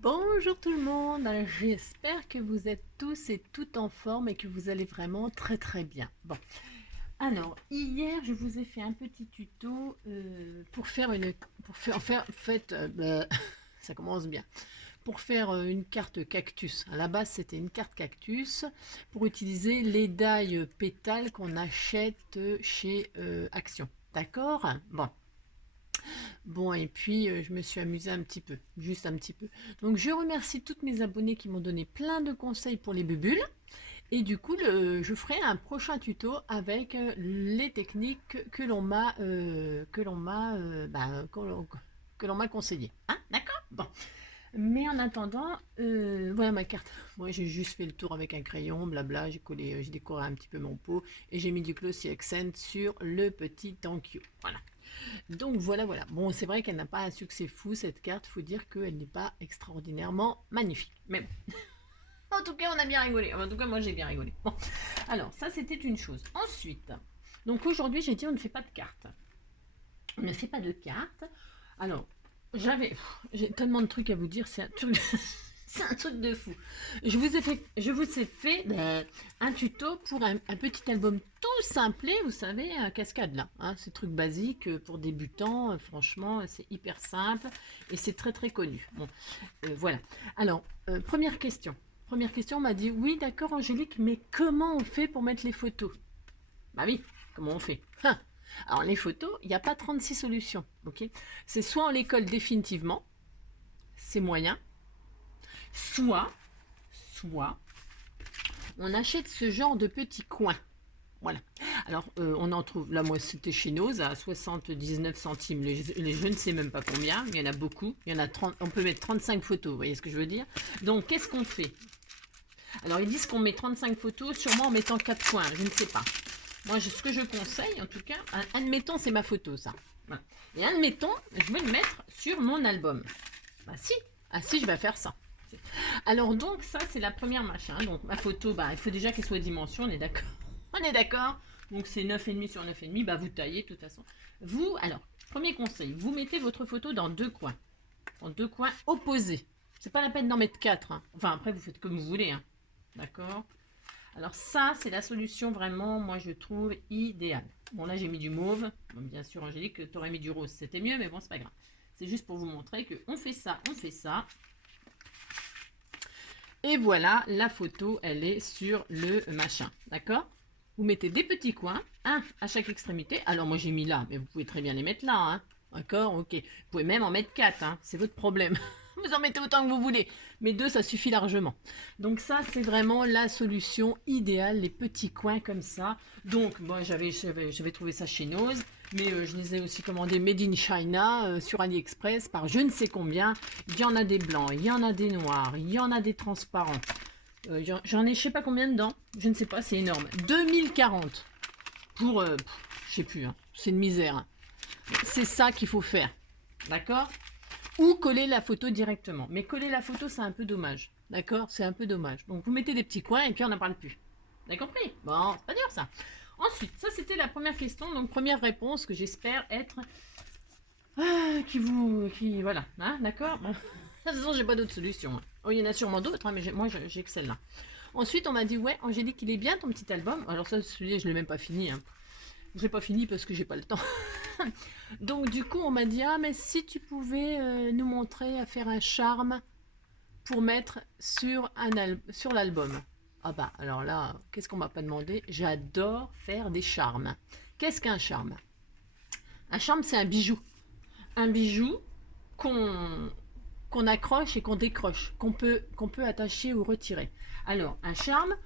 Bonjour tout le monde, j'espère que vous êtes tous et toutes en forme et que vous allez vraiment très bien. Bon, alors hier je vous ai fait un petit tuto pour faire en fait, ça commence bien, pour faire une carte cactus. À la base c'était une carte cactus pour utiliser les die pétales qu'on achète chez Action. D'accord? Bon. Bon, et puis je me suis amusée un petit peu, juste un petit peu. Donc je remercie toutes mes abonnées qui m'ont donné plein de conseils pour les bubules. Et du coup, je ferai un prochain tuto avec les techniques que l'on m'a conseillé. Hein, d'accord? Bon. Mais en attendant, voilà ma carte. Moi, j'ai juste fait le tour avec un crayon, blabla. J'ai collé, j'ai décoré un petit peu mon pot et j'ai mis du glossy accent sur le petit thank you. Voilà. Donc voilà. Bon, c'est vrai qu'elle n'a pas un succès fou cette carte, faut dire qu'elle n'est pas extraordinairement magnifique. Mais bon, en tout cas, on a bien rigolé. En tout cas, moi j'ai bien rigolé. Bon, alors ça c'était une chose. Ensuite, donc aujourd'hui j'ai dit on ne fait pas de cartes. On ne fait pas de cartes. Alors, j'ai tellement de trucs à vous dire, c'est un truc, c'est un truc de fou. Je vous ai fait un tuto pour un petit album tout simplé, vous savez, un cascade là. Hein, ces trucs basiques pour débutants, franchement, c'est hyper simple et c'est très connu. Bon, voilà. Alors, première question. Première question, on m'a dit oui, d'accord, Angélique, mais comment on fait pour mettre les photos? Bah oui, comment on fait? Alors les photos, il n'y a pas 36 solutions, ok? C'est soit on les colle définitivement, c'est moyen, soit, soit on achète ce genre de petits coins. Voilà. Alors, on en trouve, là, moi, c'était chez Nose à 79 centimes. Je ne sais même pas combien, mais il y en a beaucoup. Il y en a 30, on peut mettre 35 photos, vous voyez ce que je veux dire? Donc, qu'est-ce qu'on fait? Alors, ils disent qu'on met 35 photos, sûrement en mettant 4 coins, je ne sais pas. Moi, ce que je conseille, en tout cas, admettons, c'est ma photo, ça. Voilà. Et admettons, je vais le mettre sur mon album. Bah si, ah si, je vais faire ça. Alors donc, ça, c'est la première machin. Donc, ma photo, bah, il faut déjà qu'elle soit dimension, on est d'accord. On est d'accord. Donc, c'est 9,5 sur 9,5. Bah, vous taillez, de toute façon. Vous, alors, premier conseil, vous mettez votre photo dans deux coins. Dans deux coins opposés. C'est pas la peine d'en mettre quatre. Hein. Enfin, après, vous faites comme vous voulez. Hein. D'accord? Alors ça, c'est la solution vraiment, moi je trouve idéale. Bon là j'ai mis du mauve, bon, bien sûr Angélique, tu aurais mis du rose, c'était mieux, mais bon c'est pas grave. C'est juste pour vous montrer que on fait ça. Et voilà, la photo, elle est sur le machin, d'accord? Vous mettez des petits coins, un à chaque extrémité. Alors moi j'ai mis là, mais vous pouvez très bien les mettre là, hein. D'accord? Ok. Vous pouvez même en mettre quatre, hein. C'est votre problème. Vous en mettez autant que vous voulez. Mais deux, ça suffit largement. Donc ça, c'est vraiment la solution idéale, les petits coins comme ça. Donc, moi, j'avais trouvé ça chez Nose, mais je les ai aussi commandés Made in China sur AliExpress par je ne sais combien. Il y en a des blancs, il y en a des noirs, il y en a des transparents. J'en ai je sais pas combien dedans. Je ne sais pas, c'est énorme. 2040 pour, je sais plus, hein. C'est une misère. Hein. C'est ça qu'il faut faire. D'accord? Ou coller la photo directement. Mais coller la photo, c'est un peu dommage. D'accord? C'est un peu dommage. Donc vous mettez des petits coins et puis on n'en parle plus. Vous avez compris? Bon, c'est pas dur ça. Ensuite, ça c'était la première question. Donc première réponse que j'espère être voilà, hein, d'accord. Bon. De toute façon, j'ai pas d'autre solution. Hein. Oh, il y en a sûrement d'autres, hein, mais moi j'ai que celle-là. Ensuite, on m'a dit ouais, Angélique, il est bien ton petit album. Alors ça, celui-là, je l'ai même pas fini. Hein. Je l'ai pas fini parce que j'ai pas le temps. Donc du coup, on m'a dit ah mais si tu pouvais nous montrer à faire un charme pour mettre sur l'album. Ah bah alors là, qu'est-ce qu'on m'a pas demandé? J'adore faire des charmes. Qu'est-ce qu'un charme? Un charme, c'est un bijou. Un bijou qu'on qu'on accroche et qu'on décroche, qu'on peut attacher ou retirer. Alors, un charme,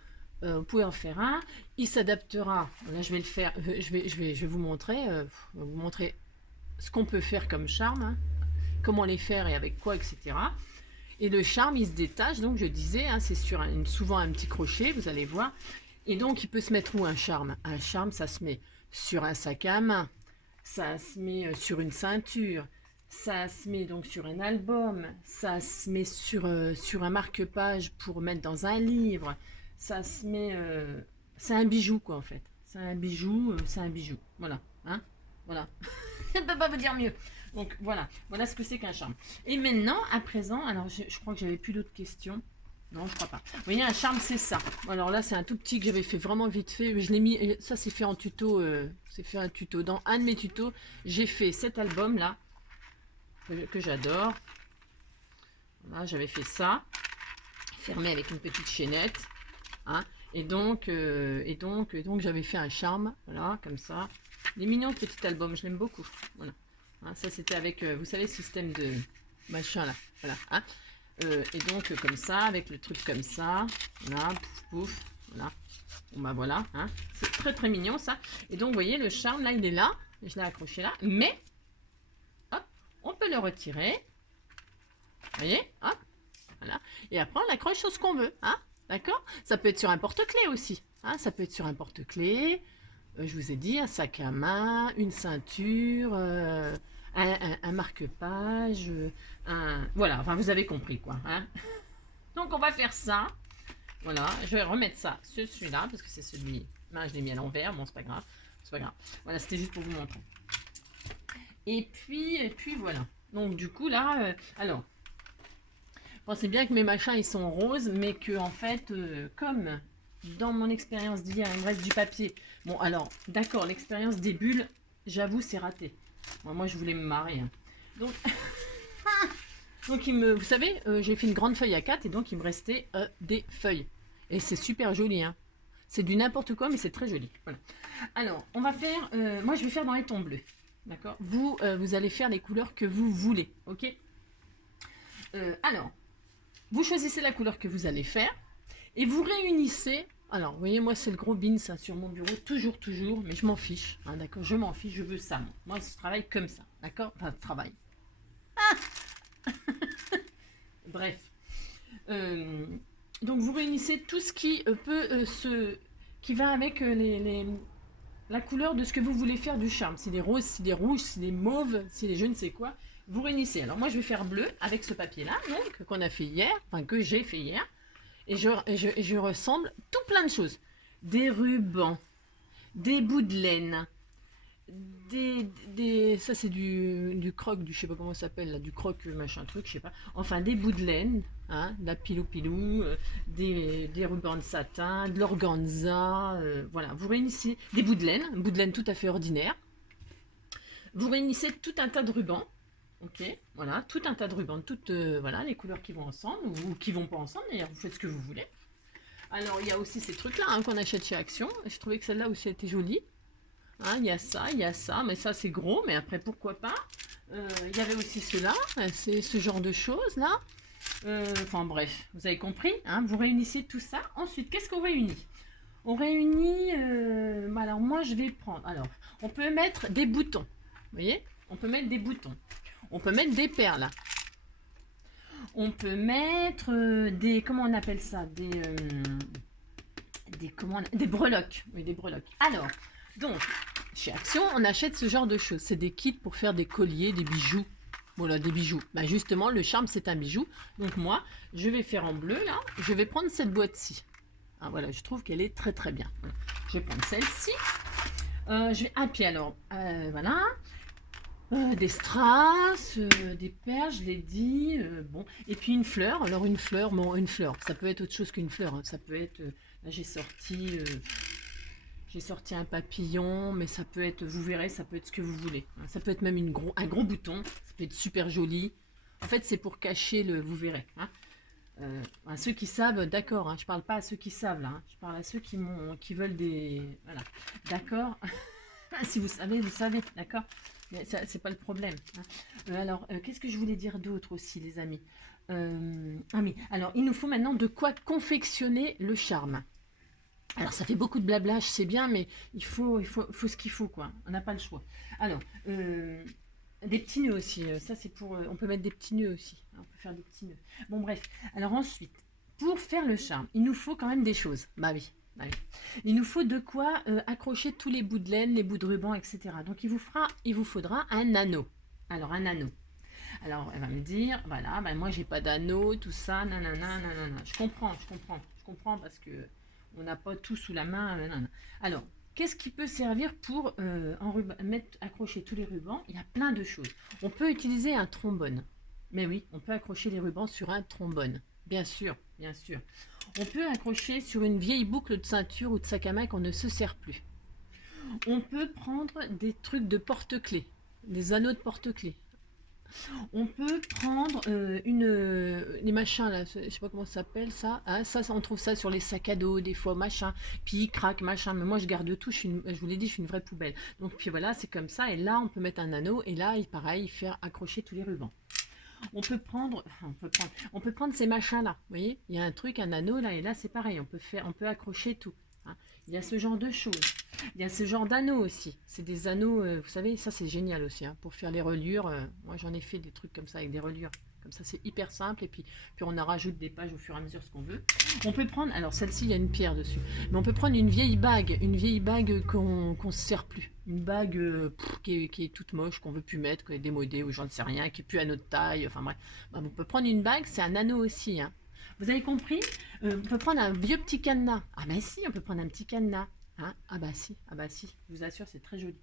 vous pouvez en faire un. Il s'adaptera. Là, je vais le faire. Je vais vous montrer ce qu'on peut faire comme charme, hein, comment les faire et avec quoi, etc. Et le charme, il se détache. Donc, je disais, hein, c'est souvent un petit crochet. Vous allez voir. Et donc, il peut se mettre où un charme? Un charme, ça se met sur un sac à main. Ça se met sur une ceinture. Ça se met donc sur un album, ça se met sur un marque-page pour mettre dans un livre, ça se met... c'est un bijou quoi en fait. C'est un bijou, c'est un bijou. Voilà. Hein voilà. Je ne peux pas vous dire mieux. Donc voilà ce que c'est qu'un charme. Et maintenant, à présent, alors je crois que j'avais plus d'autres questions. Non, je crois pas. Vous voyez, un charme, c'est ça. Alors là, c'est un tout petit que j'avais fait vraiment vite fait. Je l'ai mis, ça c'est fait en tuto, c'est fait un tuto. Dans un de mes tutos, j'ai fait cet album-là, que j'adore. Voilà, j'avais fait ça, fermé avec une petite chaînette. Hein, et donc j'avais fait un charme, voilà, comme ça. Il est mignon, ce petit album, je l'aime beaucoup. Voilà. Hein, ça, c'était avec, vous savez, le système de machin, là. Voilà. Hein. Et donc comme ça, avec le truc comme ça, voilà, pouf pouf, voilà. Bon bah voilà, hein. C'est très très mignon ça. Et donc vous voyez le charme là, il est là, je l'ai accroché là, mais hop, on peut le retirer. Vous voyez, hop, voilà. Et après on l'accroche sur ce qu'on veut, hein. D'accord? Ça peut être sur un porte-clés aussi, hein. Ça peut être sur un porte-clés. Je vous ai dit un sac à main, une ceinture. Un marque-page, voilà, enfin vous avez compris quoi. Hein. Donc on va faire ça. Voilà, je vais remettre ça sur celui-là parce que c'est celui. Non, je l'ai mis à l'envers, bon c'est pas grave. C'est pas grave. Voilà, c'était juste pour vous montrer. Et puis voilà. Donc du coup là, alors, pensez bien que mes machins ils sont roses, mais que en fait, comme dans mon expérience d'hier, il me reste du papier. Bon alors, d'accord, l'expérience des bulles, j'avoue c'est raté. Moi, je voulais me marrer. Hein. Donc, vous savez, j'ai fait une grande feuille A4 et donc il me restait des feuilles. Et c'est super joli. Hein. C'est du n'importe quoi, mais c'est très joli. Voilà. Alors, on va faire... moi, je vais faire dans les tons bleus. D'accord. Vous allez faire les couleurs que vous voulez. Ok. Alors, vous choisissez la couleur que vous allez faire et vous réunissez... Alors, vous voyez, moi, c'est le gros bin, ça, sur mon bureau, toujours, mais je m'en fiche, hein, d'accord, je m'en fiche, je veux ça, moi, je travaille comme ça, d'accord, enfin, je travaille. Ah bref. Donc, vous réunissez tout ce qui peut qui va avec la couleur de ce que vous voulez faire du charme, s'il est rose, s'il est rouge, s'il est mauve, s'il est je ne sais quoi, vous réunissez. Alors, moi, je vais faire bleu avec ce papier-là, donc, qu'on a fait hier, enfin, que j'ai fait hier. Et je ressemble tout plein de choses. Des rubans, des bouts de laine, ça c'est du croc, je sais pas comment ça s'appelle, là, du croc machin truc, je sais pas. Enfin, des bouts de laine, hein, de la pilou-pilou, des rubans de satin, de l'organza, voilà. Vous réunissez des bouts de laine tout à fait ordinaire. Vous réunissez tout un tas de rubans. Ok, voilà, tout un tas de rubans, toutes voilà, les couleurs qui vont ensemble ou qui vont pas ensemble, d'ailleurs, vous faites ce que vous voulez. Alors, il y a aussi ces trucs-là hein, qu'on achète chez Action. Je trouvais que celle-là aussi était jolie. Hein, il y a ça, mais ça c'est gros, mais après pourquoi pas. Il y avait aussi cela, c'est ce genre de choses-là. Enfin bref, vous avez compris, hein, vous réunissez tout ça. Ensuite, qu'est-ce qu'on réunit? On réunit, alors moi je vais prendre, alors, on peut mettre des boutons, vous voyez? On peut mettre des boutons. On peut mettre des perles. On peut mettre des... Comment on appelle ça? Des breloques. Oui, des breloques. Alors, donc, chez Action, on achète ce genre de choses. C'est des kits pour faire des colliers, des bijoux. Voilà, des bijoux. Bah, justement, le charme, c'est un bijou. Donc moi, je vais faire en bleu, là. Je vais prendre cette boîte-ci. Ah, voilà, je trouve qu'elle est très très bien. Je vais prendre celle-ci. Ah, puis alors, voilà. Des strass, des perles, je l'ai dit, bon, et puis une fleur. Alors une fleur, ça peut être autre chose qu'une fleur. Hein. Ça peut être, là j'ai sorti un papillon, mais ça peut être, vous verrez, ça peut être ce que vous voulez. Hein. Ça peut être même un gros bouton, ça peut être super joli. En fait, c'est pour cacher vous verrez. Hein. À ceux qui savent, d'accord. Hein, je parle pas à ceux qui savent là. Hein, je parle à ceux qui veulent des, voilà, d'accord. Si vous savez, vous savez, d'accord. C'est pas le problème. Hein. Alors, qu'est-ce que je voulais dire d'autre aussi, les amis? Ah oui, alors il nous faut maintenant de quoi confectionner le charme. Alors, ça fait beaucoup de blabla, je sais bien, mais il faut ce qu'il faut, quoi. On n'a pas le choix. Alors, des petits nœuds aussi. Ça, c'est pour... on peut mettre des petits nœuds aussi. On peut faire des petits nœuds. Bon, bref. Alors ensuite, pour faire le charme, il nous faut quand même des choses. Bah oui. Il nous faut de quoi accrocher tous les bouts de laine, les bouts de ruban, etc. Donc il vous faudra un anneau. Alors un anneau. Alors elle va me dire, voilà, ben moi j'ai pas d'anneau, tout ça, nanana, nanana. Je comprends parce que on n'a pas tout sous la main. Nanana. Alors Qu'est-ce qui peut servir pour accrocher tous les rubans? Il y a plein de choses. On peut utiliser un trombone. Mais oui, on peut accrocher les rubans sur un trombone. Bien sûr, bien sûr. On peut accrocher sur une vieille boucle de ceinture ou de sac à main qu'on ne se sert plus. On peut prendre des trucs de porte-clés, des anneaux de porte-clés. On peut prendre les machins là, je sais pas comment ça s'appelle ça. Hein, ça, on trouve ça sur les sacs à dos des fois, machin. Puis il craque, machin. Mais moi je garde tout. Je vous l'ai dit, je suis une vraie poubelle. Donc puis voilà, c'est comme ça. Et là, on peut mettre un anneau. Et là, pareil, faire accrocher tous les rubans. On peut prendre ces machins là. Vous voyez, il y a un truc, un anneau là. Et là, c'est pareil. On peut accrocher tout. Hein. Il y a ce genre de choses. Il y a ce genre d'anneaux aussi. C'est des anneaux, vous savez, ça c'est génial aussi. Hein, pour faire les reliures, moi j'en ai fait des trucs comme ça avec des reliures. Comme ça c'est hyper simple. Et puis on en rajoute des pages au fur et à mesure ce qu'on veut. On peut prendre, alors celle-ci il y a une pierre dessus. Mais on peut prendre une vieille bague qu'on ne se sert plus. Une bague qui est toute moche, qu'on veut plus mettre, qui est démodée ou j'en ne sais rien, qui est plus à notre taille. Enfin bref. Ben, on peut prendre une bague, c'est un anneau aussi. Hein. Vous avez compris? On peut prendre un vieux petit cadenas. Ah ben si, on peut prendre un petit cadenas. Hein, ah bah si, je vous assure, c'est très joli.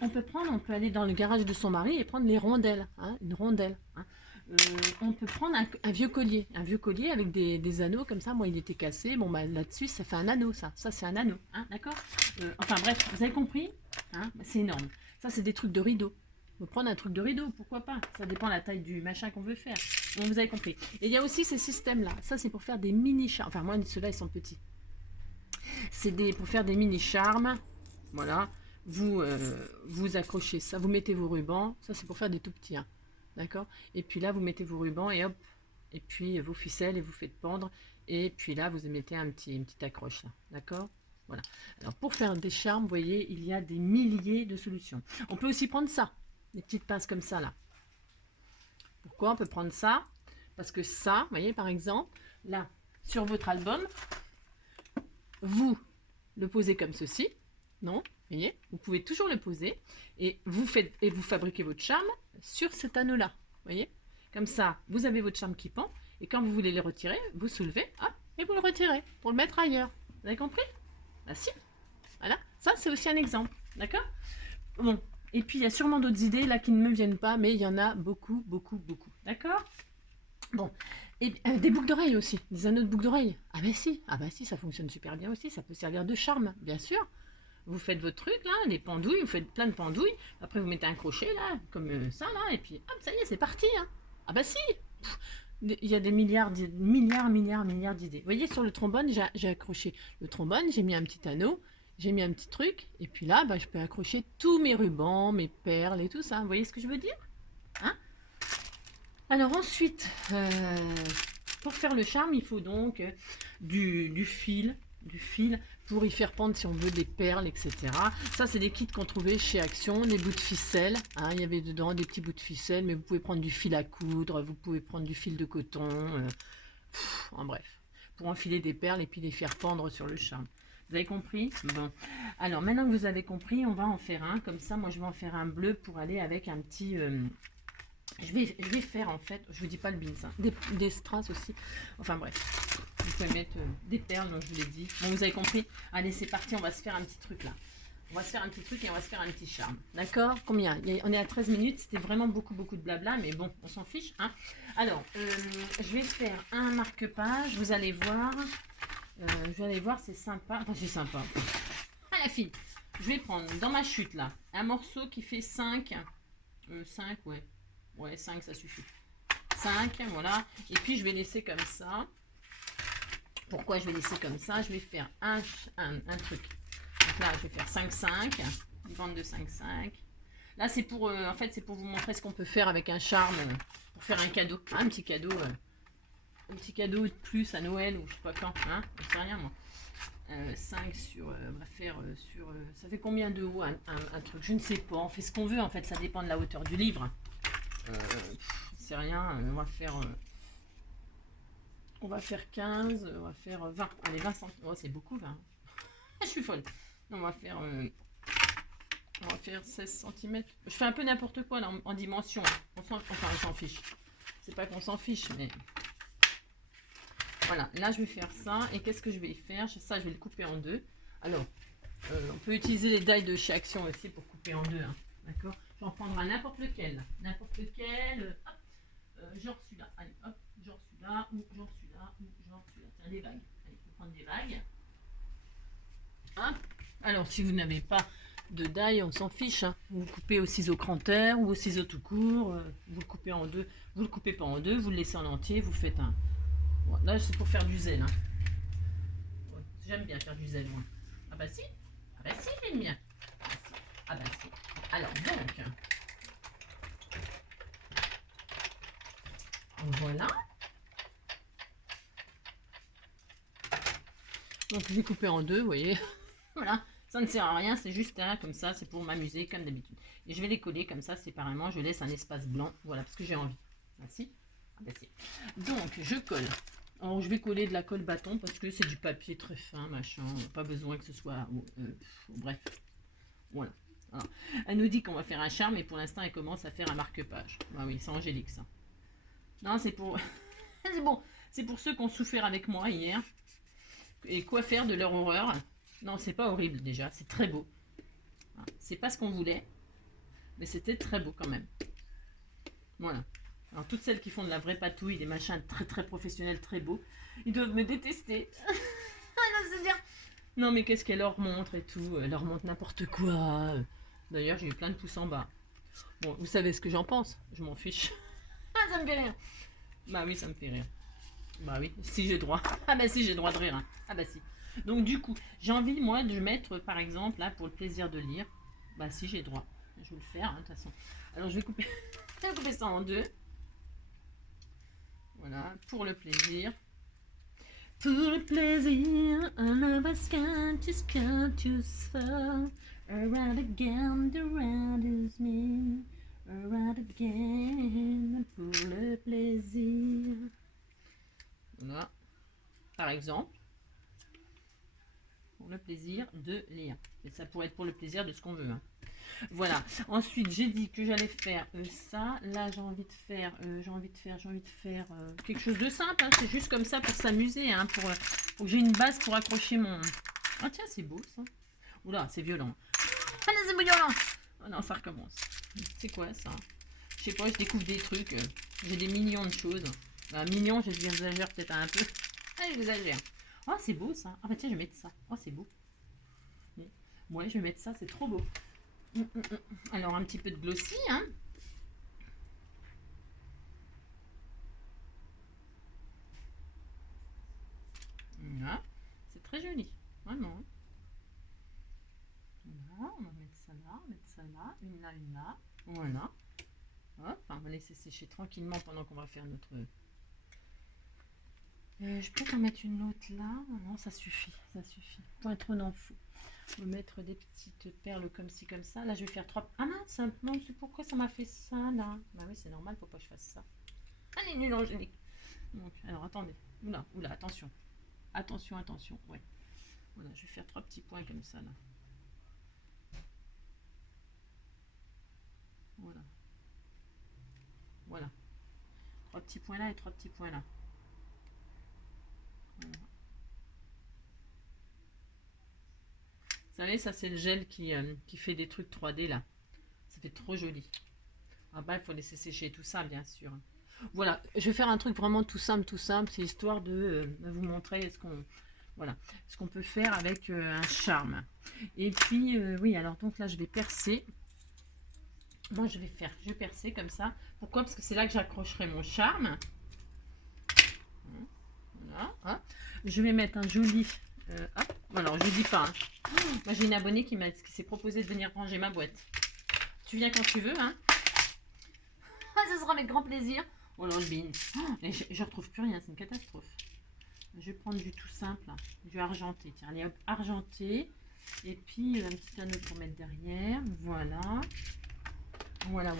On peut aller dans le garage de son mari et prendre les rondelles, hein, une rondelle. Hein. On peut prendre un vieux collier avec des anneaux comme ça. Moi, il était cassé. Bon, bah là-dessus, ça fait un anneau, ça. Ça, c'est un anneau, hein, d'accord. enfin bref, vous avez compris, hein, c'est énorme. Ça, c'est des trucs de rideau. On peut prendre un truc de rideau, pourquoi pas. Ça dépend de la taille du machin qu'on veut faire. Bon, vous avez compris. Et il y a aussi ces systèmes-là. Ça, c'est pour faire des mini chats. Enfin, moi, ceux-là, ils sont petits. C'est pour faire des mini charmes. Voilà, vous accrochez ça, vous mettez vos rubans. Ça c'est pour faire des tout petits, hein. D'accord. Et puis là vous mettez vos rubans et hop, et puis vos ficelles et vous faites pendre. Et puis là vous mettez une petite accroche là, d'accord. Voilà. Alors pour faire des charmes, vous voyez, il y a des milliers de solutions. On peut aussi prendre ça, des petites pinces comme ça là. Pourquoi on peut prendre ça? Parce que ça, vous voyez, par exemple, là sur votre album, vous le posez comme ceci, non, vous voyez, vous pouvez toujours le poser et vous fabriquez votre charme sur cet anneau là, voyez, comme ça vous avez votre charme qui pend et quand vous voulez le retirer, vous soulevez, hop, et vous le retirez pour le mettre ailleurs. Vous avez compris? Ah si, voilà, ça c'est aussi un exemple, d'accord. Bon, et puis il y a sûrement d'autres idées là qui ne me viennent pas, mais il y en a beaucoup, d'accord. Bon, et des boucles d'oreilles aussi, des anneaux de boucles d'oreilles. Ah bah si, ça fonctionne super bien aussi, ça peut servir de charme, bien sûr. Vous faites votre truc là, les pendouilles, vous faites plein de pendouilles, après vous mettez un crochet là, comme ça là, et puis hop, ça y est, c'est parti. Hein. Ah bah si. Il y a des milliards d'idées. Vous voyez, sur le trombone, j'ai accroché le trombone, j'ai mis un petit anneau, j'ai mis un petit truc, et puis là, bah, je peux accrocher tous mes rubans, mes perles et tout ça. Vous voyez ce que je veux dire? Hein? Alors ensuite, pour faire le charme, il faut donc du fil pour y faire pendre si on veut des perles, etc. Ça, c'est des kits qu'on trouvait chez Action, des bouts de ficelle. Hein, il y avait dedans des petits bouts de ficelle, mais vous pouvez prendre du fil à coudre, vous pouvez prendre du fil de coton. En bref, pour enfiler des perles et puis les faire pendre sur le charme. Vous avez compris? Bon. Alors, maintenant que vous avez compris, on va en faire un. Comme ça, moi, je vais en faire un bleu pour aller avec un petit... Je vais faire en fait, je vous dis pas le beans, hein, des strass aussi. Enfin bref, vous pouvez mettre des perles, donc je vous l'ai dit. Bon, vous avez compris. Allez, c'est parti, on va se faire un petit truc là. On va se faire un petit truc et on va se faire un petit charme. D'accord? Combien? On est à 13 minutes, c'était vraiment beaucoup de blabla, mais bon, on s'en fiche. Hein. Alors, je vais faire un marque-page, vous allez voir. C'est sympa. Enfin, c'est sympa. Ah, la fille, je vais prendre dans ma chute là, un morceau qui fait 5. 5, ouais. Ouais, 5, ça suffit. 5, voilà. Et puis, je vais laisser comme ça. Pourquoi je vais laisser comme ça? Je vais faire un truc. Donc là, je vais faire 5, 5. Une bande de 5, 5. Là, c'est pour, en fait, c'est pour vous montrer ce qu'on peut faire avec un charme. Pour faire un cadeau. Un petit cadeau. Un petit cadeau de plus à Noël ou je sais pas quand. Hein, je sais rien, moi. 5 sur... on va faire sur... ça fait combien de haut un truc? Je ne sais pas. On fait ce qu'on veut, en fait. Ça dépend de la hauteur du livre. C'est rien, on va faire 15, on va faire 20, allez 20 cm, oh, c'est beaucoup 20, je suis folle, on va faire 16 cm, je fais un peu n'importe quoi là, en dimension, on s'en fiche, c'est pas qu'on s'en fiche, mais voilà, là je vais faire ça, et qu'est-ce que je vais faire? Ça je vais le couper en deux, alors On peut utiliser les die de chez Action aussi pour couper en deux. Hein. D'accord. J'en prendrai n'importe lequel. N'importe lequel. Hop. Genre celui-là. Allez, hop. Genre celui-là. Ou genre celui-là. Ou genre celui-là. Tiens, des vagues. Allez, on va prendre des vagues. Hop. Alors, si vous n'avez pas de die, on s'en fiche. Hein. Vous le coupez au ciseau cranter ou au ciseau tout court. Vous le coupez en deux. Vous le coupez pas en deux. Vous le laissez en entier. Vous faites un. Voilà, là, c'est pour faire du zèle. Hein. Ouais, j'aime bien faire du zèle, moi. Ah bah si. Ah bah si, j'aime bien. Ah, si. Ah bah si. Alors, donc. Voilà. Donc, je vais couper en deux, vous voyez. Voilà. Ça ne sert à rien, c'est juste là, comme ça, c'est pour m'amuser, comme d'habitude. Et je vais les coller comme ça, séparément. Je laisse un espace blanc, voilà, parce que j'ai envie. Ainsi. Ah bah si. Donc, je colle. Alors, je vais coller de la colle bâton, parce que c'est du papier très fin, machin. Pas besoin que ce soit... bref. Voilà. Alors, elle nous dit qu'on va faire un charme, et pour l'instant, elle commence à faire un marque-page. Ah oui, c'est angélique, ça. Non, c'est pour... c'est bon. C'est pour ceux qui ont souffert avec moi hier. Et quoi faire de leur horreur? Non, c'est pas horrible déjà, c'est très beau. C'est pas ce qu'on voulait, mais c'était très beau quand même. Voilà. Alors toutes celles qui font de la vraie patouille, des machins très très professionnels, très beaux, ils doivent me détester. Ils doivent se dire, non mais qu'est-ce qu'elle leur montre et tout, elle leur montre n'importe quoi. D'ailleurs, j'ai eu plein de pouces en bas. Bon, vous savez ce que j'en pense, je m'en fiche. Ah, ça me fait rire. Bah oui, ça me fait rire. Bah oui, si j'ai droit. Ah bah si, j'ai droit de rire. Hein. Ah bah si. Donc du coup, j'ai envie moi de mettre par exemple là pour le plaisir de lire. Bah si, j'ai droit. Je vais le faire de toute façon. Alors je vais couper, je vais couper ça en deux. Voilà, pour le plaisir. Pour le plaisir, I love a sky, just can't just fall. Around again, the round is me. Around again, pour le plaisir. Voilà, par exemple, pour le plaisir de lire. Et ça pourrait être pour le plaisir de ce qu'on veut. Hein. Voilà. Ensuite, j'ai dit que j'allais faire ça. Là, j'ai envie de faire, quelque chose de simple. Hein. C'est juste comme ça pour s'amuser, hein, pour que j'ai une base pour accrocher mon. Ah tiens, c'est beau ça. Oula, c'est violent. Ah non, c'est violent. Oh non, ça recommence. C'est quoi ça? Je sais pas, je découvre des trucs. J'ai des millions de choses. Mignon, j'exagère peut-être un peu. Ah, j'exagère. Oh, c'est beau ça. Ah bah tiens, je vais mettre ça. Oh, c'est beau. Ouais, je vais mettre ça, c'est trop beau. Alors, un petit peu de glossy, hein. Voilà. C'est très joli. Vraiment. Voilà, on va mettre ça là, une là. Voilà. Hop, on va laisser sécher tranquillement pendant qu'on va faire notre... je peux en mettre une autre là. Non, ça suffit, ça suffit. Pas trop n'en faut. On va mettre des petites perles comme ci, comme ça. Là, je vais faire 3... Ah mince, non, c'est pourquoi ça m'a fait ça, là. Bah oui, c'est normal, faut pas que je fasse ça. Allez, nul angélique. Donc, alors, attendez. Oula, attention. Attention, ouais. Voilà, je vais faire 3 petits points comme ça, là. Voilà. 3 petits points là et 3 petits points là. Voilà. Vous savez, ça c'est le gel qui fait des trucs 3D là. Ça fait trop joli. Ah bah, il faut laisser sécher tout ça, bien sûr. Voilà, je vais faire un truc vraiment tout simple. C'est histoire de vous montrer ce qu'on peut faire avec un charme. Et puis, oui, alors donc là, je vais percer. Moi, je vais percer comme ça. Pourquoi? Parce que c'est là que j'accrocherai mon charme. Voilà. Hein. Je vais mettre un joli... hop. Alors, je dis pas. Hein. Moi, j'ai une abonnée qui s'est proposée de venir ranger ma boîte. Tu viens quand tu veux, hein. Ça sera avec grand plaisir. Oh là, le bin. Je retrouve plus rien, c'est une catastrophe. Je vais prendre du tout simple. Du argenté. Tiens, allez, hop, argenté. Et puis, un petit anneau pour mettre derrière. Voilà. Voilà.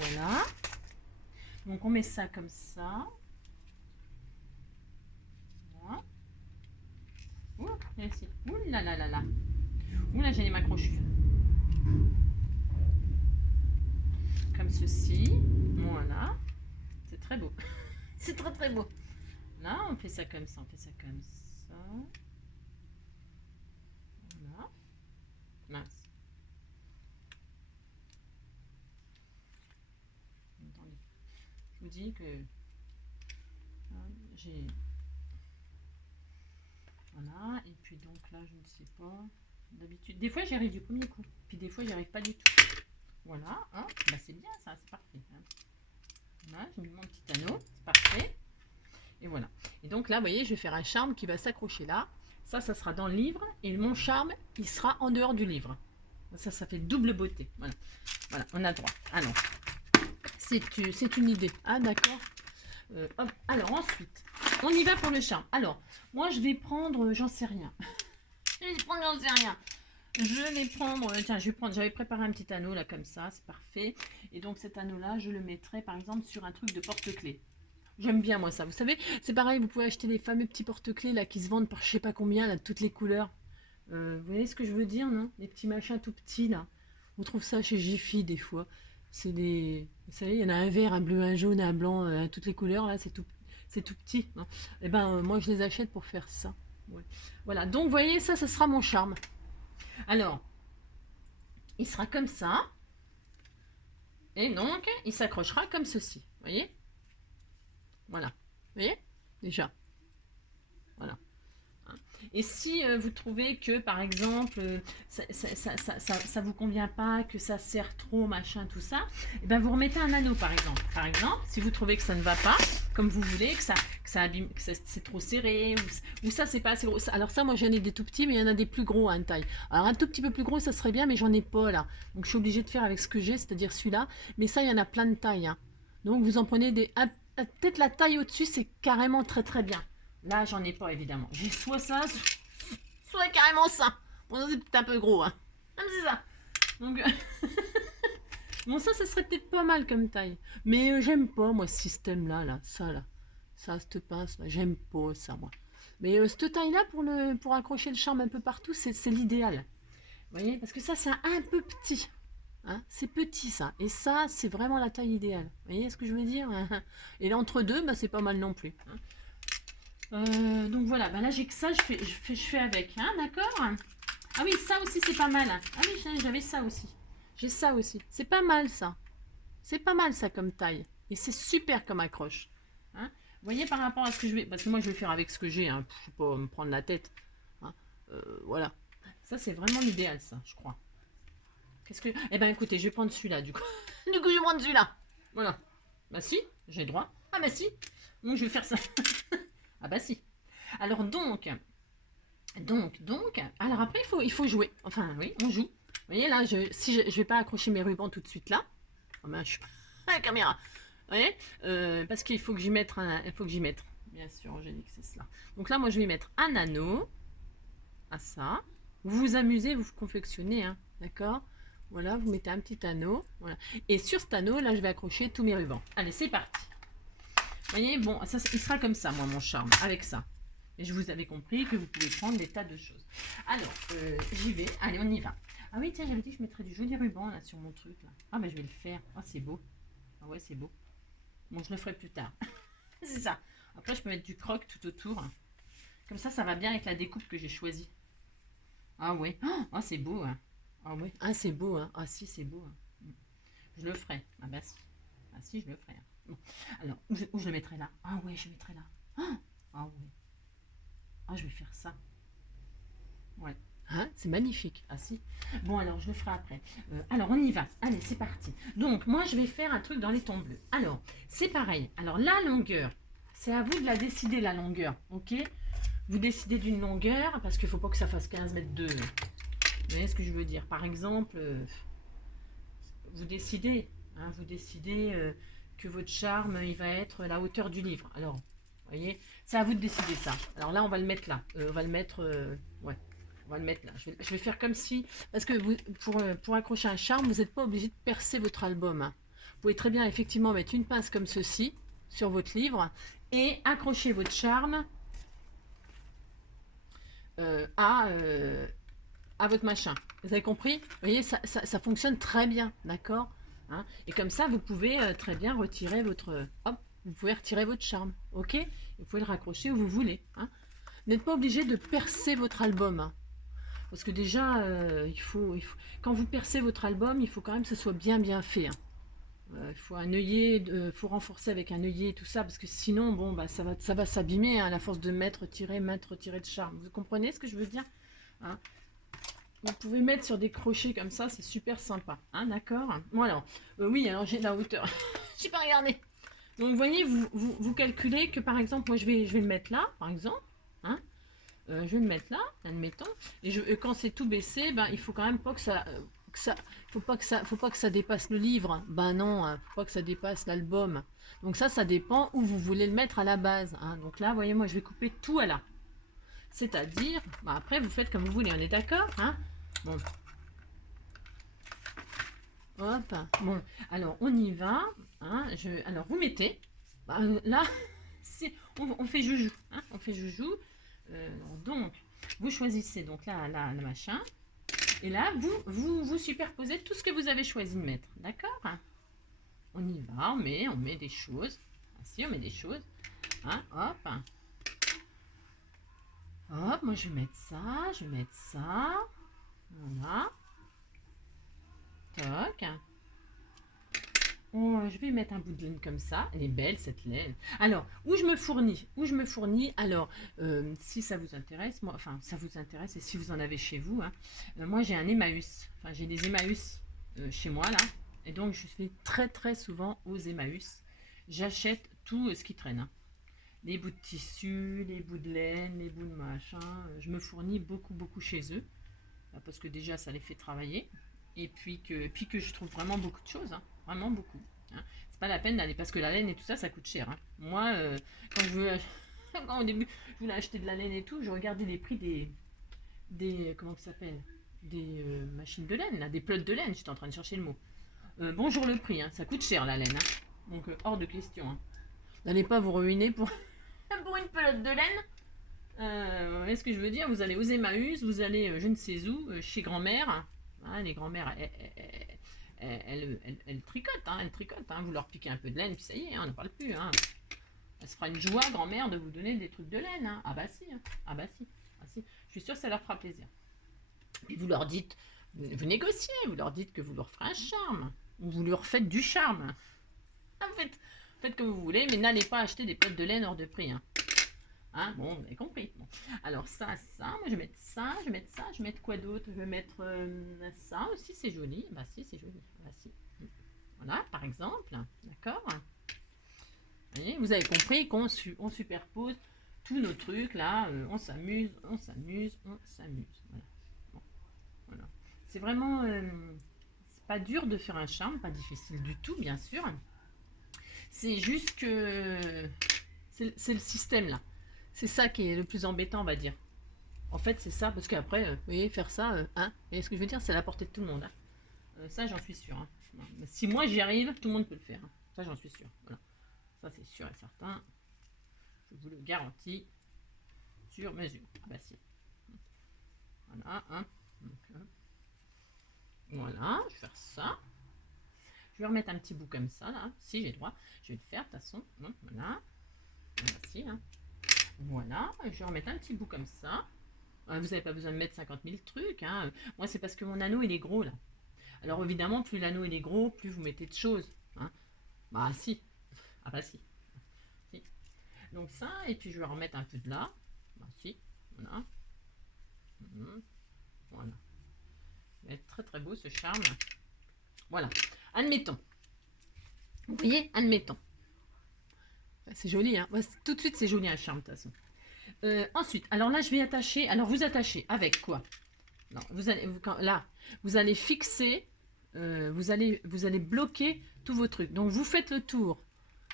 Donc, on met ça comme ça. Voilà. Ouh, ici. Ouh là là là là. Ouh là, j'ai les mains crochues. Comme ceci. Voilà. C'est très beau. C'est très très beau. Là, on fait ça comme ça. Voilà. Mince. Attendez. Je vous dis que j'ai... Voilà, et puis donc là, je ne sais pas. D'habitude, des fois j'y arrive du premier coup, puis des fois j'y arrive pas du tout. Voilà, hein. Bah, c'est bien ça, c'est parfait. Hein. Voilà, j'ai mis mon petit anneau, c'est parfait. Et voilà. Et donc là, vous voyez, je vais faire un charme qui va s'accrocher là. Ça sera dans le livre, et mon charme, il sera en dehors du livre. Ça fait double beauté. Voilà, voilà, on a droit. Alors, c'est une idée. Ah, d'accord. Alors ensuite, on y va pour le charme. Alors, moi je vais prendre, j'en sais rien. Je vais prendre, j'en sais rien. Je vais prendre, tiens, j'avais préparé un petit anneau là comme ça, c'est parfait. Et donc cet anneau là, je le mettrai par exemple sur un truc de porte-clés. J'aime bien moi ça, vous savez, c'est pareil, vous pouvez acheter les fameux petits porte-clés là qui se vendent par je sais pas combien, là, de toutes les couleurs. Vous voyez ce que je veux dire, non? Les petits machins tout petits là. On trouve ça chez Jiffy des fois. C'est des... Vous savez, il y en a un vert, un bleu, un jaune, un blanc, toutes les couleurs là, c'est tout petit. Hein. Et ben moi je les achète pour faire ça. Ouais. Voilà, donc vous voyez, ça sera mon charme. Alors, il sera comme ça. Et donc, il s'accrochera comme ceci. Vous voyez? Voilà. Vous voyez? Déjà. Voilà. Et si vous trouvez que, par exemple, ça vous convient pas, que ça sert trop, machin, tout ça, et ben vous remettez un anneau, par exemple. Par exemple, si vous trouvez que ça ne va pas, comme vous voulez, que c'est trop serré, ou ça, c'est pas assez gros. Alors ça, moi, j'en ai des tout petits, mais il y en a des plus gros à une taille. Alors un tout petit peu plus gros, ça serait bien, mais j'en ai pas, là. Donc je suis obligée de faire avec ce que j'ai, c'est-à-dire celui-là. Mais ça, il y en a plein de tailles. Hein. Donc vous en prenez des... Peut-être la taille au-dessus, c'est carrément très très bien. Là, j'en ai pas, évidemment. J'ai soit ça, soit carrément ça. Bon, c'est peut-être un peu gros, hein. C'est ça. Donc, bon, ça serait peut-être pas mal comme taille. Mais j'aime pas, moi, ce système-là, là. Ça, cette pince-là. J'aime pas ça, moi. Mais cette taille-là, pour accrocher le charme un peu partout, c'est l'idéal. Vous voyez? Parce que ça, c'est un peu petit. Hein, c'est petit ça, et ça c'est vraiment la taille idéale. Vous voyez ce que je veux dire? Et l'entre-deux, bah, c'est pas mal non plus. Donc voilà, bah là j'ai que ça, je fais avec, hein, d'accord? Ah oui, ça aussi c'est pas mal. Ah oui, j'avais ça aussi. J'ai ça aussi. C'est pas mal ça. C'est pas mal ça comme taille. Et c'est super comme accroche. Hein, vous voyez par rapport à ce que je vais... Parce que moi je vais faire avec ce que j'ai, hein, je ne vais pas me prendre la tête. Hein, voilà. Ça c'est vraiment l'idéal ça, je crois. Qu'est-ce que... Eh ben écoutez, je vais prendre celui-là du coup. Du coup je vais prendre celui-là. Voilà. Bah si, j'ai droit. Ah bah si. Donc je vais faire ça. Ah bah si. Alors donc, alors après il faut jouer. Enfin oui, on joue. Vous voyez là, si je vais pas accrocher mes rubans tout de suite là. Oh ben, je suis pas à la caméra. Vous voyez, parce qu'il faut que j'y mette Bien sûr, j'ai dit que c'est cela. Donc là, moi je vais mettre un anneau à ça. Vous vous amusez, vous confectionnez, hein, d'accord? Voilà, vous mettez un petit anneau. Voilà. Et sur cet anneau, là, je vais accrocher tous mes rubans. Allez, c'est parti. Vous voyez, bon, ça, il sera comme ça, moi, mon charme, avec ça. Et je vous avais compris que vous pouvez prendre des tas de choses. Alors, j'y vais. Allez, on y va. Ah oui, tiens, j'avais dit que je mettrais du joli ruban, là, sur mon truc, là. Ah, ben, je vais le faire. Ah, c'est beau. Ah ouais, c'est beau. Bon, je le ferai plus tard. C'est ça. Après, je peux mettre du croc tout autour. Comme ça va bien avec la découpe que j'ai choisie. Ah ouais. Ah, c'est beau, hein. Ah oui. Ah, c'est beau, hein. Ah si, c'est beau. Hein. Je le ferai. Ah bah si. Ah si, je le ferai. Hein. Bon. Alors, où je le mettrai là? Ah ouais, je le mettrai là. Ah ouais. Ah, je vais faire ça. Ouais. Hein, c'est magnifique. Ah si. Bon, alors, je le ferai après. Alors, on y va. Allez, c'est parti. Donc, moi, je vais faire un truc dans les tons bleus. Alors, c'est pareil. Alors, la longueur, c'est à vous de la décider, la longueur. Ok? Vous décidez d'une longueur, parce qu'il ne faut pas que ça fasse 15 mètres de... Vous voyez ce que je veux dire? Par exemple, vous décidez que votre charme, il va être la hauteur du livre. Alors, vous voyez, c'est à vous de décider ça. Alors là, on va le mettre là. On va le mettre, ouais, on va le mettre là. Je vais faire comme si, parce que vous, pour accrocher un charme, vous n'êtes pas obligé de percer votre album. Hein. Vous pouvez très bien, effectivement, mettre une pince comme ceci sur votre livre et accrocher votre charme à votre machin. Vous avez compris? Vous voyez, ça fonctionne très bien, d'accord, hein? Et comme ça, vous pouvez très bien retirer votre... Hop, vous pouvez retirer votre charme, ok? Vous pouvez le raccrocher où vous voulez. Hein? Vous n'êtes pas obligé de percer votre album. Hein? Parce que déjà, quand vous percez votre album, il faut quand même que ce soit bien fait, hein. Il faut un œillet, faut renforcer avec un œillet et tout ça, parce que sinon, bon, bah, ça va s'abîmer, hein, à la force de mettre, tirer de charme. Vous comprenez ce que je veux dire, hein? Vous pouvez mettre sur des crochets comme ça, c'est super sympa, hein, d'accord? Bon alors, oui, alors j'ai de la hauteur. J'ai pas regardé. Donc vous voyez, vous calculez que par exemple, moi je vais le mettre là, par exemple, hein, je vais le mettre là, admettons, et quand c'est tout baissé, ben il faut quand même pas que ça, faut pas que ça dépasse le livre. Ben non, hein, faut pas que ça dépasse l'album. Donc ça dépend où vous voulez le mettre à la base, hein. Donc là, voyez, moi je vais couper tout à là. C'est-à-dire, ben après vous faites comme vous voulez, on est d'accord, hein? Bon, hop, bon, alors on y va, hein, alors vous mettez, là, on fait joujou, hein, on fait joujou, donc vous choisissez donc là, le machin, et là vous superposez tout ce que vous avez choisi de mettre, d'accord? On y va, on met des choses, ainsi on met des choses, hein, hop, hop, moi je vais mettre ça, voilà, toc. Je vais mettre un bout de laine comme ça. Elle est belle cette laine. Alors, où je me fournis. Alors, si ça vous intéresse, moi, enfin, ça vous intéresse et si vous en avez chez vous, hein, moi j'ai un Emmaüs. Enfin, j'ai des Emmaüs chez moi là. Et donc, je vais très souvent aux Emmaüs. J'achète tout ce qui traîne, hein. Les bouts de tissu, les bouts de laine, les bouts de machin. Je me fournis beaucoup chez eux. Parce que déjà, ça les fait travailler. Et puis que je trouve vraiment beaucoup de choses, hein, vraiment beaucoup, hein. C'est pas la peine d'aller, parce que la laine et tout ça, ça coûte cher, hein. Moi, quand je veux, quand au début, je voulais acheter de la laine et tout, je regardais les prix des comment ça s'appelle, des machines de laine, là, des pelotes de laine, j'étais en train de chercher le mot. Bonjour le prix, hein, ça coûte cher la laine, hein. Donc hors de question, hein. N'allez pas vous ruiner pour, pour une pelote de laine. Est ce que je veux dire, vous allez aux Emmaüs, vous allez je ne sais où, chez grand-mère, hein, les grand-mères, elles tricotent, hein, hein, vous leur piquez un peu de laine, puis ça y est, hein, on n'en parle plus, hein. Elle se fera une joie, grand-mère, de vous donner des trucs de laine, hein. Ah bah si, hein. Ah bah si, ah si, je suis sûre que ça leur fera plaisir. Puis vous leur dites, vous négociez, vous leur dites que vous leur ferez un charme, ou vous leur faites du charme. Ah, faites comme vous voulez, mais n'allez pas acheter des pelotes de laine hors de prix, hein. Hein, bon, vous avez compris. Bon. Alors ça, moi je vais mettre ça, je vais mettre ça, je vais mettre quoi d'autre? Je vais mettre ça aussi, c'est joli. Bah si, c'est joli. Bah, si. Voilà, par exemple. D'accord. Vous avez compris qu'on on superpose tous nos trucs là. On s'amuse. Voilà. Bon, voilà. C'est vraiment... c'est pas dur de faire un charme, pas difficile du tout, bien sûr. C'est juste que... c'est le système là. C'est ça qui est le plus embêtant, on va dire. En fait, c'est ça, parce qu'après, vous voyez, faire ça, hein, et ce que je veux dire, c'est à la portée de tout le monde, hein. Ça, j'en suis sûre, hein. Si moi j'y arrive, tout le monde peut le faire, hein. Ça, j'en suis sûre. Voilà. Ça, c'est sûr et certain. Je vous le garantis. Sur mesure. Ah bah si. Voilà, hein. Donc, voilà, je vais faire ça. Je vais remettre un petit bout comme ça, là. Si j'ai droit, je vais le faire, de toute façon. Voilà. Voici, hein. Voilà, je vais remettre un petit bout comme ça. Vous n'avez pas besoin de mettre 50 000 trucs, hein. Moi, c'est parce que mon anneau, il est gros, là. Alors, évidemment, plus l'anneau, il est gros, plus vous mettez de choses, hein. Bah, si. Ah, bah, si. Si. Donc, ça, et puis je vais remettre un peu de là. Bah, si. Voilà. Voilà. Il va être très beau, ce charme. Voilà. Admettons. Vous voyez, admettons. C'est joli, hein. Tout de suite, c'est joli un charme, de toute façon. Ensuite, alors là, je vais attacher. Alors, vous attachez avec quoi? Non, vous allez fixer, vous allez bloquer tous vos trucs. Donc, vous faites le tour.